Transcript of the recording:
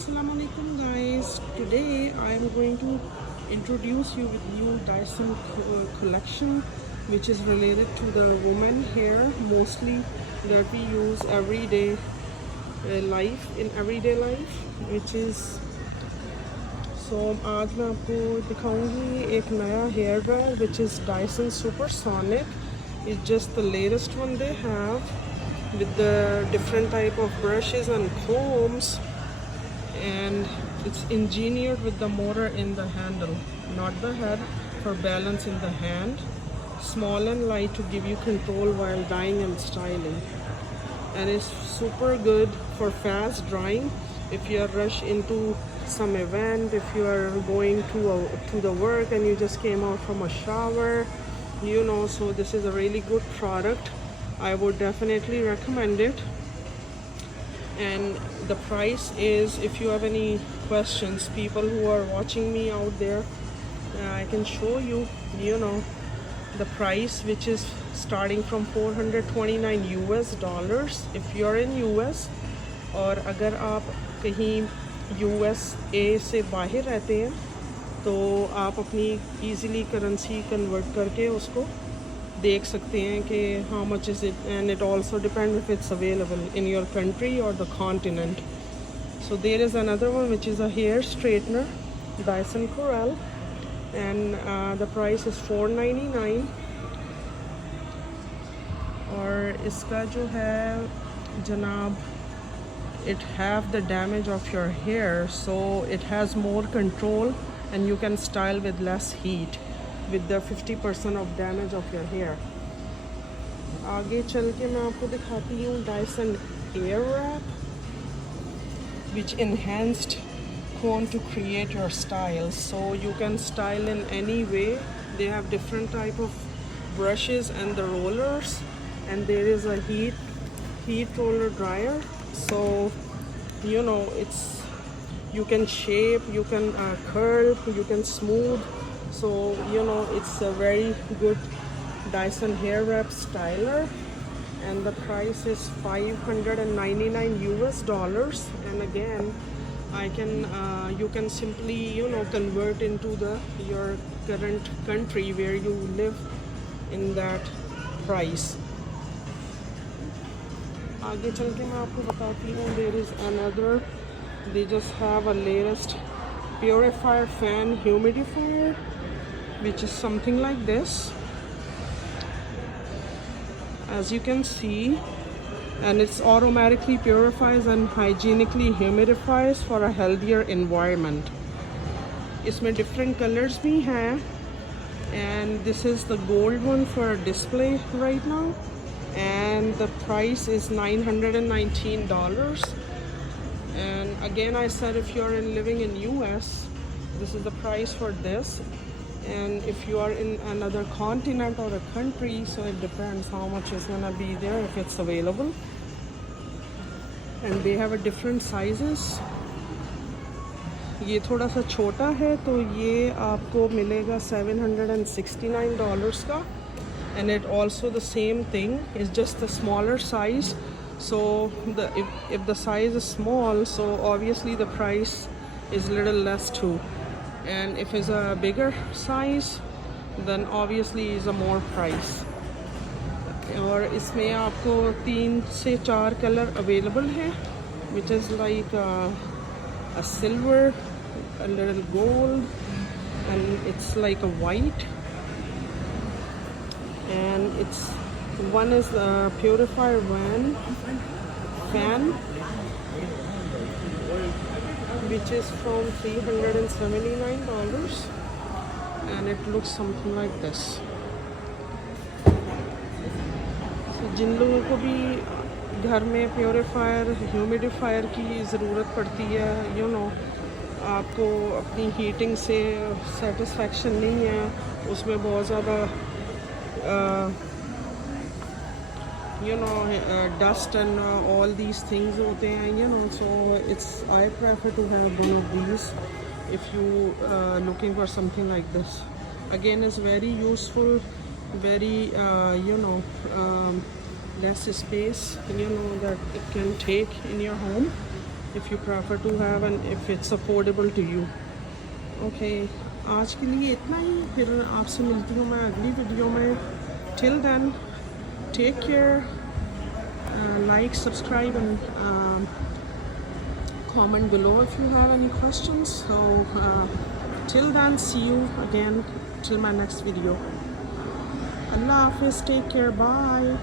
Assalamualaikum guys. Today I am going to introduce you with new Dyson collection which is related to the women hair mostly that we use everyday everyday life which is आज मैं आपको दिखाऊंगी एक नया hair dryer which is Dyson Supersonic. It's just the latest one they have with the different type of brushes and combs, and it's engineered with the motor in the handle, not the head, for balance in the hand, small and light to give you control while dyeing and styling, and it's super good for fast drying if you are rushed into some event, if you are going to the work and you just came out from a shower, so this is a really good product. I would definitely recommend it. And the price is, if you have any questions, people who are watching me out there, I can show you, the price, which is starting from $429 if you are in US. और अगर आप कहीं USA से बाहर रहते हैं तो आप अपनी easily currency convert करके उसको देख सकते हैं कि how much is it, and it also depends if it's available in your country or the continent. So there is another one which is a hair straightener, Dyson Corel, and the price is $499. और इसका जो है जनाब, it have the damage of your hair, so it has more control and you can style with less heat with the 50% of damage of your hair. आगे चल के मैं आपको दिखाती हूँ Dyson Airwrap, which enhanced cone to create your style, so you can style in any way. They have different type of brushes and the rollers, and there is a heat roller dryer, so it's, you can shape, you can curl, you can smooth, so it's a very good Dyson hair wrap styler, and the price is $599. And again, you can simply convert into your current country where you live in that price. आगे चल के मैं आपको बताती हूँ, there is another, they just have a latest purifier fan humidifier which is something like this, as you can see, and it's automatically purifies and hygienically humidifies for a healthier environment. इसमें different colors भी हैं, and this is the gold one for display right now, and the price is $919. And again, I said if you're living in US, this is the price for this, and if you are in another continent or a country, so it depends how much is gonna be there if it's available. And they have a different sizes. ये थोड़ा सा छोटा है तो ये आपको मिलेगा $769 का, and it also the same thing, is just the smaller size. So if the size is small, so obviously the price is little less too, and if it's a bigger size, then obviously is a more price. और इसमें आपको 3 से 4 colour available है, which is like a silver, a little gold, and it's like a white, and it's one is the purifier fan which is from $379, and it looks something like this. So जिन लोगों को भी घर में purifier humidifier की ज़रूरत पड़ती है, आपको अपनी हीटिंग से सेटिस्फेक्शन नहीं है, उसमें बहुत ज़्यादा dust and all these things होते हैं, so I prefer to have one of these if you looking for something like this. Again, it's very useful, very less space that it can take in your home, if you prefer to have and if it's affordable to you. Okay, आज के लिए इतना ही, फिर आपसे मिलती हूँ मैं अगली वीडियो में. Till then, take care, like, subscribe and comment below if you have any questions. So till then, see you again till my next video. Allah Hafiz, take care, bye.